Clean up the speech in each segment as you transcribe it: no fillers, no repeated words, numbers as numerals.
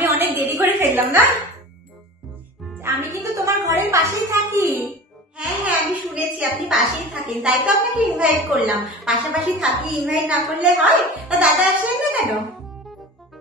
আমি অনেক দেরি করে ফেললাম না। আমি কিন্তু তোমার ঘরের পাশেই থাকি। হ্যাঁ হ্যাঁ, আমি শুনেছি আপনি পাশেই থাকেন, তাই তো আপনাকে ইনভাইট করলাম। পাশাপাশি থাকি, ইনভাইট না করলে হয়? তা দাদা আসলেন না কেন?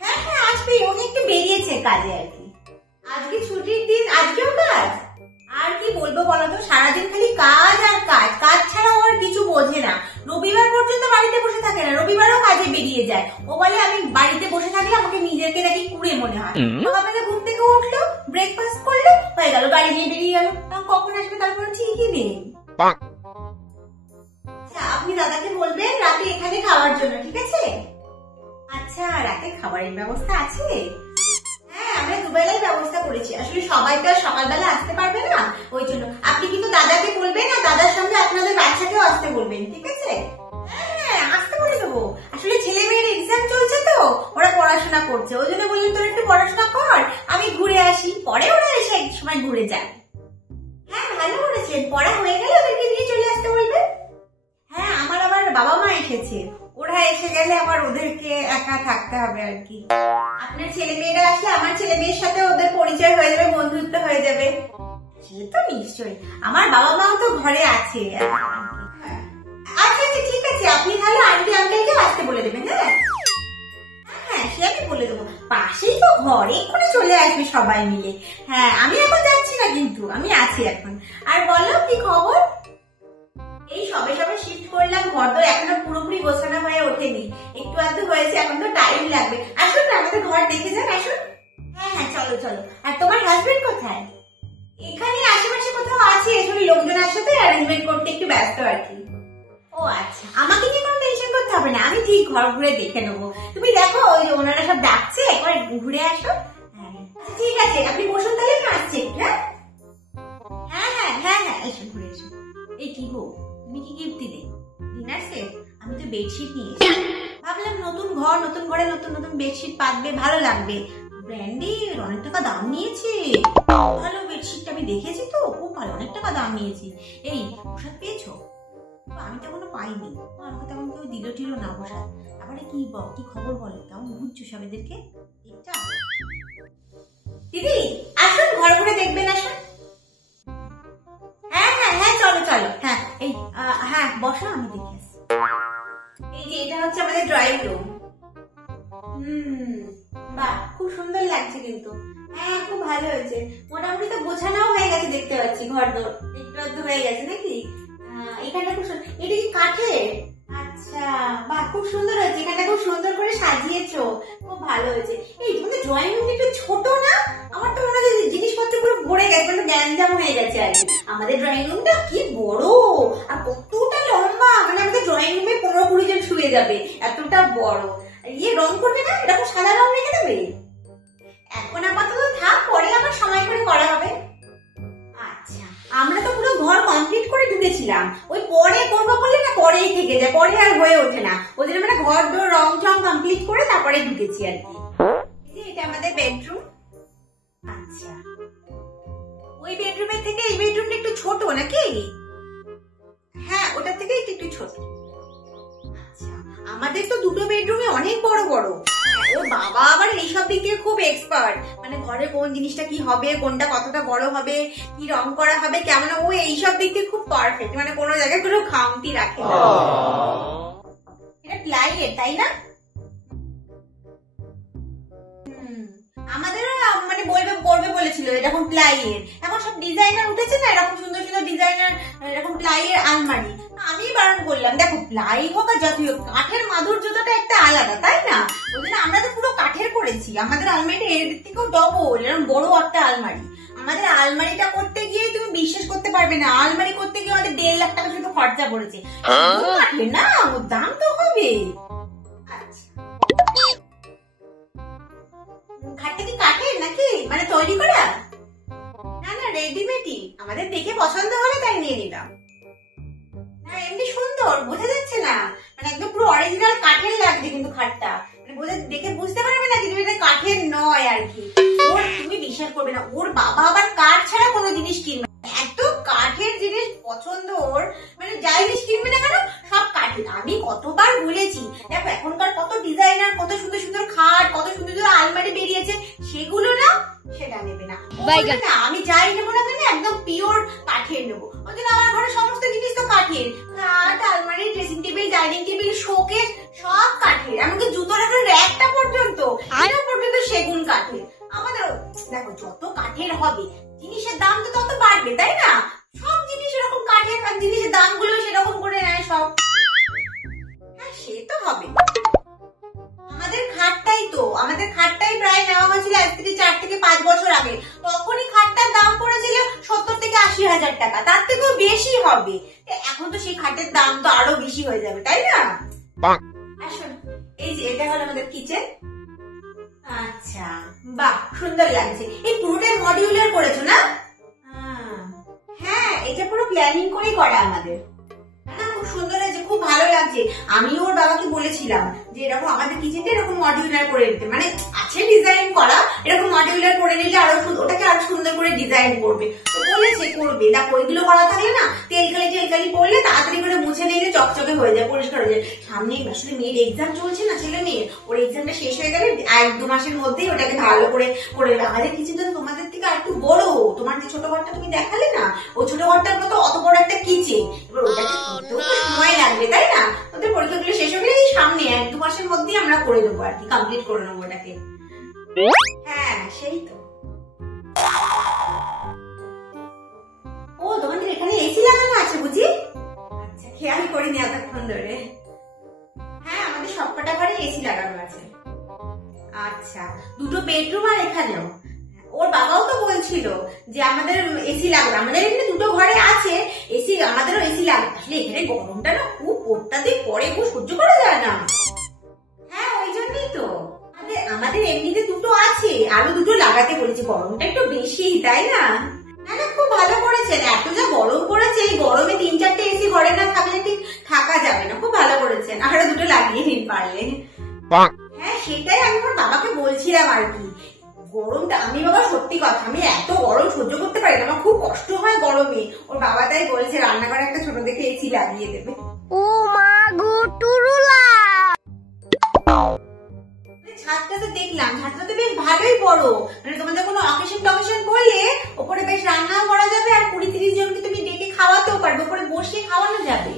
হ্যাঁ হ্যাঁ আসবে, উনি একটু বেরিয়েছে কাজে আর কি। আজকে ছুটির দিন, আজকেও কাজ? আর কি বলবো বলো তো, সারাদিন খালি কাজ আর কাজ, কাজ ছাড়া আর কিছু বোঝে না। রবিবার পর্যন্ত বাড়িতে বসে থাকে না, রবিবারও কাজে বেরিয়ে যায়। ও বলে আমি বাড়িতে বসে থাকলে আমাকে নিজেকে নাকি কুড়ে মনে হয়। সকালবেলা ঘুম থেকে উঠলো, ব্রেকফাস্ট করলো, হয়ে গেল, গাড়ি নিয়ে বেরিয়ে গেল। কখন আসবে তারপর ঠিকই নেই। আচ্ছা, আপনি দাদাকে বলবেন রাতে এখানে খাওয়ার জন্য, ঠিক আছে? আচ্ছা, রাতে খাবারের ব্যবস্থা আছে? হ্যাঁ, আমরা দুবেলাই ব্যবস্থা করেছি। আসলে সবাই তো সকালবেলা আসতে পারবে না, ওই জন্য। আপনি কিন্তু দাদাকে বলবেন, আর দাদার সঙ্গে আপনাদের বাচ্চাকেও আসতে বলবেন, ঠিক আছে? হ্যাঁ, আসতে বলে দেবো। আসলে ছেলে মেয়ের এক্সাম চলছে তো, ওরা পড়াশোনা করছে, ওই জন্য বললেন তোর একটু পড়াশোনা কর, আমি ঘুরে আসি, পরে ওরা এসে এক সময় ঘুরে যায়। হ্যাঁ, ভালো করেছেন, পড়া হয়ে গেলে ওদেরকে নিয়ে চলে আসতে বলবেন। হ্যাঁ, আমার আবার বাবা মা এসেছে, ওরা এসে গেলে আবার ওদেরকে একা থাকতে হবে আর কি। আপনার ছেলে মেয়েরা আসলে আমার ছেলে মেয়ের সাথে ওদের পরিচয় হয়ে যাবে, বন্ধুত্ব হয়ে যাবে। সে তো নিশ্চয়ই, আমার বাবা মাও তো ঘরে আছে। আচ্ছা আচ্ছা ঠিক আছে, আপনি তাহলে আন্টি আঙ্কেলকে আসতে বলে দেবেন। হ্যাঁ হ্যাঁ, সে আমি বলে দেবো, পাশেই তো ঘর, এক্ষুনি চলে আসবে সবাই মিলে। হ্যাঁ, আমি এখন যাচ্ছি না, কিন্তু আমি আছি এখন। আর বলো, কি খবর? এই সবে সবে শিফট করলাম, ঘর তো এখনো পুরোপুরি গোছানো হয়ে ওঠেনি, একটু আধটু হয়েছে, এখন তো টাইম লাগবে। আসুন না, আমাদের ঘর দেখে যান, আসুন। হ্যাঁ হ্যাঁ, চলো চলো। আর তোমার হাজবেন্ড কোথায়? এখানে আশেপাশে কোথাও আছে, আসলে লোকজন আসবে, অ্যারেঞ্জমেন্ট করতে একটু ব্যস্ত আর কি। ও আচ্ছা, আমাকে নিয়ে কোনো টেনশন করতে হবে না, আমি ঠিক ঘর ঘুরে দেখে নেবো। তুমি দেখো, ওই যে ওনারা সব ডাকছে, একবার ঘুরে আসো। হ্যাঁ ঠিক আছে, আপনি বসুন তাহলে, আমি আসছি। হ্যাঁ হ্যাঁ হ্যাঁ হ্যাঁ হ্যাঁ, এসো ঘুরে এসো। এই কি গো, তুমি কি গিফট দিলে? Dinner set? আমি তো বেডশিট নিয়ে এসেছি, ভাবলাম নতুন ঘর, নতুন ঘরে নতুন নতুন বেডশিট পাতবে, ভালো লাগবে। ব্র্যান্ডের অনেক টাকা দাম নিয়েছে, ভালো বেডশিটটা আমি দেখেছি তো, খুব ভালো, অনেক টাকা দাম নিয়েছে। এই প্রসাদ পেয়েছো? আমি তো এখনো পাইনি, আমাকে তেমন কেউ দিল টিল না প্রসাদ। তারপরে কি কি খবর বলো, কেমন বুঝছো সবাইদেরকে? দিদি আসুন, ঘর ঘুরে দেখবেন, আসুন। হ্যাঁ হ্যাঁ হ্যাঁ, চলো চলো। হ্যাঁ এই হ্যাঁ বসো, আমি দেখে আসি। এই যে এটা হচ্ছে আমাদের ড্রয়িং রুম। বাহ, খুব সুন্দর লাগছে কিন্তু। হ্যাঁ, খুব ভালো হয়েছে, মোটামুটি তো গোছানো হয়ে গেছে, দেখতে পাচ্ছি ঘর দোর একটু আধটু হয়ে গেছে নাকি? এখানটা খুব সুন্দর, এটা কি কাঠের? আচ্ছা, বাহ, খুব সুন্দর হয়েছে, এখানটা খুব সুন্দর করে সাজিয়েছো, খুব ভালো হয়েছে। এই তোমাদের ড্রয়িং রুমটা একটু ছোট না? আমার তো মনে হয় জিনিসপত্র পুরো ভরে গেছে, মানে গ্যাঞ্জাম হয়ে গেছে আর কি। আমাদের ড্রয়িং রুমটা কি বড়, আর কতটা লম্বা, মানে আমাদের ড্রয়িং রুমে 15-20 জন শুয়ে যাবে, এতটা বড়। ইয়ে রং করবে না, এরকম সাদা রং রেখে দেবে? এখন আপাতত থাক, পরে আবার সময় করে করা হবে। আচ্ছা, আমরা তো পুরো ঘর কমপ্লিট করে ঢুকেছিলাম, ওই পরে করবো বললে না, পরেই থেকে যায়, পরে আর হয়ে ওঠে না, ওই জন্য আমরা ঘর দোর রং টং কমপ্লিট করে তারপরে ঢুকেছি আর কি। এটা আমাদের বেডরুম। আচ্ছা, ওই বেডরুমের থেকে এই বেডরুমটা একটু ছোট নাকি? হ্যাঁ, ওটার থেকে একটু ছোট। আচ্ছা, আমাদের তো দুটো বেডরুমে অনেক বড় বড়। ও বাবা আবার এইসব দিক থেকে খুব এক্সপার্ট, মানে ঘরে কোন জিনিসটা কি হবে, কোনটা কতটা বড় হবে, কি রং করা হবে, কেমন, ও এইসব দিক থেকে খুব পারফেক্ট, মানে কোনো জায়গায় কোনো খামতি রাখে না। এটা প্লাইয়ের, তাই না? আমাদেরও মানে বলবে করবে বলেছিল এরকম প্লাইয়ের, এখন সব ডিজাইনার উঠেছে না, এরকম সুন্দর সুন্দর ডিজাইনার, এরকম প্লাইয়ের আলমারি। আমি বারণ করলাম, দেখো প্লাই হোক আর যতই হোক, কাঠের মাধুর্যটা একটা আলাদা, তাই না? ওই জন্য আমরা তো পুরো কাঠের করেছি, আমাদের আলমারিটা এর থেকেও ডবল, এরকম বড় একটা আলমারি। আমাদের আলমারিটা করতে গিয়ে তুমি বিশ্বাস করতে পারবে না, আলমারি করতে গিয়ে আমাদের 1.5 লাখ টাকা শুধু খরচা পড়েছে। কাঠের না, ওর দাম তো হবে। আচ্ছা, খাটটা কি কাঠের নাকি, মানে তৈরি করা? না না, রেডিমেডই, আমাদের দেখে পছন্দ হলে তাই নিয়ে নিলাম। না এমনি সুন্দর, বোঝা যাচ্ছে না, মানে একদম পুরো অরিজিনাল কাঠের লাগছে কিন্তু খাটটা, মানে দেখে বুঝতে পারবে না কিন্তু এটা কাঠের নয় আর কি। ওর তুমি বিশ্বাস করবে না, ওর বাবা আবার কাঠ ছাড়া কোনো জিনিস কিনবে, এত কাঠের জিনিস পছন্দ ওর, মানে যাই জিনিস কিনবে না কেন সব কাঠের। আমি কতবার বলেছি, দেখো এখনকার কত ডিজাইনার, কত সুন্দর সুন্দর খাট, কত সুন্দর সুন্দর আলমারি বেরিয়েছে, সেগুলো না আমি যাই নেবো না কেন একদম পিওর কাঠের নেবো। ওই জন্য আমার ঘরে সমস্ত জিনিস তো কাঠের, খাট, আলমারি, dressing table, dining table, showcase সব কাঠের, এমনকি জুতো রাখার র্যাকটা পর্যন্ত সেগুন কাঠের। আমাদের দেখো যত কাঠের হবে জিনিসের দাম তো তত বাড়বে, তাই না? সব জিনিস এরকম কাঠের, আর জিনিসের দাম গুলো সেরকম করে নেয় সব। হ্যাঁ সে তো হবে। আমাদের খাটটাই প্রায় নেওয়া হয়েছিল আজ থেকে 4 থেকে 5 বছর আগে। তখনই খাটটার দাম পড়েছিল 70 থেকে 80,000 টাকা, তার থেকেও বেশি হবে। এখন তো সেই খাটের দাম তো আরো বেশি হয়ে যাবে, তাই না? আসুন, এই যে এটা হলো আমাদের কিচেন। আচ্ছা বাহ, সুন্দর লাগছে। এই পুরোটাই মডিউলার করেছো না? হ্যাঁ এটা পুরো প্ল্যানিং করেই করা আমাদের। খুব সুন্দর হয়েছে, খুব ভালো লাগছে। আমি ওর বাবাকে বলেছিলাম যে এরকম আমাদের কিচেনটা এরকম মডিউলার করে নিতে, মানে আছে ডিজাইন করা, এরকম মডিউলার করে নিলে আরো ওটাকে আরো সুন্দর করে ডিজাইন করবে। তো বলেছে করবে। দেখো ওইগুলো করা থাকলে না তেলকালি পড়লে তাড়াতাড়ি করে মুছে নিলে চকচকে হয়ে যায়, পরিষ্কার হয়ে যায়। সামনে আসলে মেয়ের এক্সাম চলছে না, ছেলে মেয়ের, ওর এক্সামটা শেষ হয়ে গেলে 1-2 মাসের মধ্যেই ওটাকে ভালো করে করে দেবে। আমাদের কিচেনটা তোমাদের থেকে আর একটু বড়। তোমার যে ছোট ঘরটা তুমি দেখালে না, ওই ছোট ঘরটার মতো অত বড় একটা কিচেন, এবার ওটাকে সময় লাগবে, তাই না? ওদের পরীক্ষাগুলো শেষ হয়ে গেলে সামনে 1-2 মাসের মধ্যেই আমরা করে দেবো আর কি, কমপ্লিট করে নেবো ওটাকে। হ্যাঁ সেই তো। ও তোমাদের এখানে এসি লাগানো আছে বুঝি? আচ্ছা খেয়াল করিনি এতক্ষণ ধরে। হ্যাঁ আমাদের সবকটা ঘরে এসি লাগানো আছে। আচ্ছা দুটো বেডরুম আর এখানেও। ওর বাবাও তো বলছিল যে আমাদের এসি লাগবে, আমাদের এখানে দুটো ঘরে আছে এসি, আমাদেরও এসি লাগবে। আসলে এখানে গরমটা না খুব অত্যাধিক পরে, খুব সহ্য করা যায় না। হ্যাঁ ওই জন্যই তো আমাদের এমনিতে দুটো আছে, আরো দুটো লাগাতে বলেছি, গরমটা একটু বেশি, তাই না? না খুব ভালো করেছেন। এত যা গরম পড়েছে, এই গরমে 3-4টে এসি ঘরে না থাকলে ঠিক থাকা যাবে না। খুব ভালো করেছেন, আরো দুটো লাগিয়ে নিন পারলে। হ্যাঁ সেটাই আমি আমার বাবাকে বলছিলাম আর কি। গরমটা আমি বাবা সত্যি কথা, আমি এত গরম সহ্য করতে পারি না, আমার খুব কষ্ট হয় গরমে। ওর বাবা তাই বলছে রান্নাঘরে একটা ছোট দেখে এসি লাগিয়ে দেবে। ও মা গো টুরুলা, ছাদটা তো দেখলাম, ছাদটা তো বেশ ভালোই বড়, মানে তোমাদের কোনো অকেশন টকেশন করলে ওপরে বেশ রান্নাও করা যাবে, আর 20-30 জনকে তুমি ডেকে খাওয়াতেও পারবে, ওপরে বসে খাওয়ানো যাবে।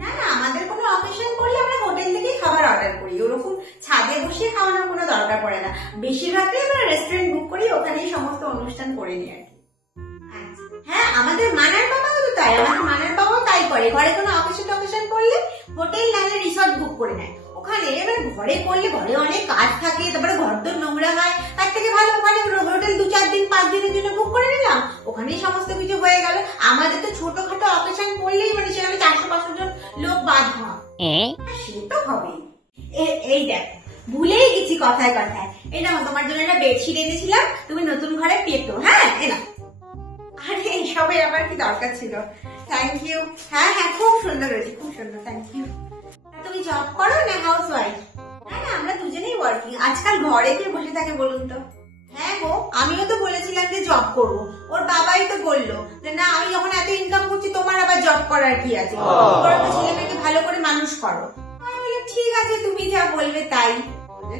না না আমাদের কোনো অকেশন করলে আমরা হোটেল থেকেই খাবার অর্ডার করি, ওরকম ছাদে বসে খাওয়ানোর কোনো দরকার পড়ে না। বেশিরভাগই আমরা রেস্টুরেন্ট বুক করি, ওখানেই সমস্ত অনুষ্ঠান করে নিই আর কি। হ্যাঁ আমাদের মানার বাবাও তো তাই, আমাদের মানার বাবাও তাই করে, ঘরে কোনো অকেশন টকেশন করলে হোটেল নাহলে রিসর্ট বুক করে নেয় ওখানে। এবার ঘরে করলে ঘরে অনেক কাজ থাকে, তারপরে ঘর তো নোংরা হয়, তার থেকে ভালো ওখানে হোটেল 2-4 দিন 5 দিনের জন্য বুক করে নিলাম, ওখানেই সমস্ত কিছু হয়ে গেল। আমাদের তো ছোটখাটো অকেশন করলেই মানে সেখানে 400-500 জন লোক বাদ হয়, সে তো হবেই। এই দেখ ভুলেই গেছি কথায় কথায়, এই না তোমার জন্য একটা বেডশিট এনেছিলাম, তুমি নতুন ঘরে পেতো। হ্যাঁ এনা, আরে এইসবের আবার কি দরকার ছিল? Thank you. হ্যাঁ হ্যাঁ খুব সুন্দর হয়েছে, খুব সুন্দর, থ্যাংক ইউ। তুমি জব করো না হাউস ওয়াইফ? না না আমরা দুজনেই ওয়ার্কিং। আজকাল ঘরে কে বসে থাকে বলুন তো? হ্যাঁ গো আমিও তো বলেছিলাম যে জব করবো, ওর বাবাই তো বললো যে না আমি যখন এত ইনকাম করছি তোমার আবার জব করার কি আছে, ছেলে মেয়েকে ভালো করে মানুষ করো। আমি বলি ঠিক আছে তুমি যা বলবে তাই,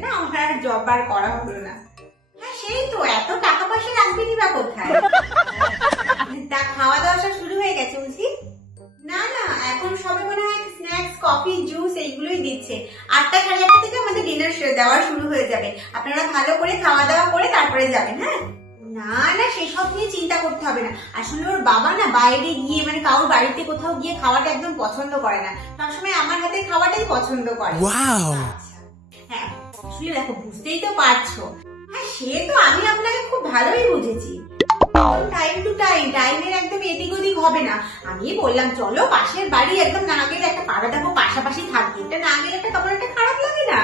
না আমার আর জব আর করা হলো না। হ্যাঁ সেই তো, এত টাকা পয়সা রাখবেনি বা কোথায়? তা খাওয়া দাওয়া সব শুরু হয়ে গেছে বুঝি? না না এখন সবে মনে হয় স্ন্যাক্স, কফি, জুস এইগুলোই দিচ্ছে। 8টা-8:30 থেকে আমাদের ডিনার দেওয়া শুরু হয়ে যাবে, আপনারা ভালো করে খাওয়া দাওয়া করে তারপরে যাবেন। হ্যাঁ না না সেসব নিয়ে চিন্তা করতে হবে না। আসলে ওর বাবা না বাইরে গিয়ে মানে কারোর বাড়িতে কোথাও গিয়ে খাওয়াটা একদম পছন্দ করে না, সবসময় আমার হাতে খাওয়াটাই পছন্দ করে। হ্যাঁ আসলে দেখো বুঝতেই তো পারছো। হ্যাঁ সে তো আমি আপনাকে খুব ভালোই বুঝেছি, টাইম টু টাইম, টাইমের একদম এদিক ওদিক হবে না। আমি বললাম চলো পাশের বাড়ি একদম না গেলে একটা পাড়া দেখো পাশাপাশি থাকি, এটা না গেলে একটা কেমন একটা খারাপ লাগে না?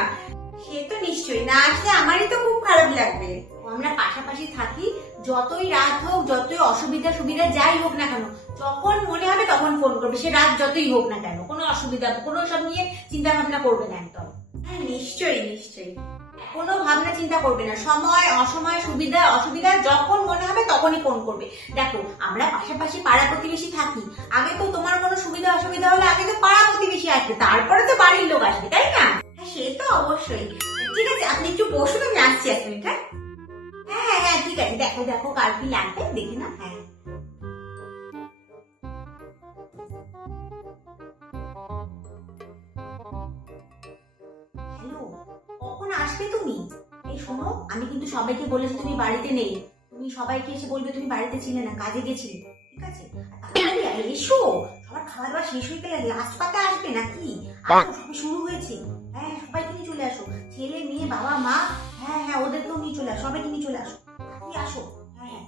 সে তো নিশ্চয়ই, না আসলে আমারই তো খুব খারাপ লাগবে। আমরা পাশাপাশি থাকি, যতই রাত হোক, যতই অসুবিধা সুবিধা যাই হোক না কেন, যখন মনে হবে তখন ফোন করবে, সে রাত যতই হোক না কেন, কোনো অসুবিধা কোনো সব নিয়ে চিন্তা ভাবনা করবে না একদম। হ্যাঁ নিশ্চয়ই নিশ্চয়ই, কোনো ভাবনা চিন্তা করবে না, সময় অসময় সুবিধা অসুবিধা যখন মনে হবে তখনই ফোন করবে। দেখো আমরা পাশাপাশি পাড়া প্রতিবেশী থাকি, আগে তো তোমার কোনো সুবিধা অসুবিধা হলে আগে তো পাড়া প্রতিবেশী আসবে, তারপরে তো বাড়ির লোক আসবে, তাই না? হ্যাঁ সে তো অবশ্যই। ঠিক আছে আপনি একটু বসুন, আমি আসছি 1 মিনিট। হ্যাঁ হ্যাঁ হ্যাঁ ঠিক আছে, দেখো দেখো কার কি লাগবে দেখে না। হ্যাঁ হ্যালো, কখন আসবে তুমি? এই শোনো, আমি কিন্তু সবাইকে বলেছি তুমি বাড়িতে নেই। তুমি সবাইকে এসে বলবে তুমি বাড়িতে ছিলে না, কাজে গেছিলে, ঠিক আছে? আর তাড়াতাড়ি এসো, সবার খাওয়া দাওয়া শেষ হয়ে গেলে লাস্ট পাতা আসবে নাকি? আসো, সবে শুরু হয়েছে। হ্যাঁ সবাইকে নিয়ে চলে আসো, ছেলে মেয়ে বাবা মা, হ্যাঁ হ্যাঁ ওদেরকেও নিয়ে চলে আসো, সবাইকে নিয়ে চলে আসো, তুমি আসো। হ্যাঁ হ্যাঁ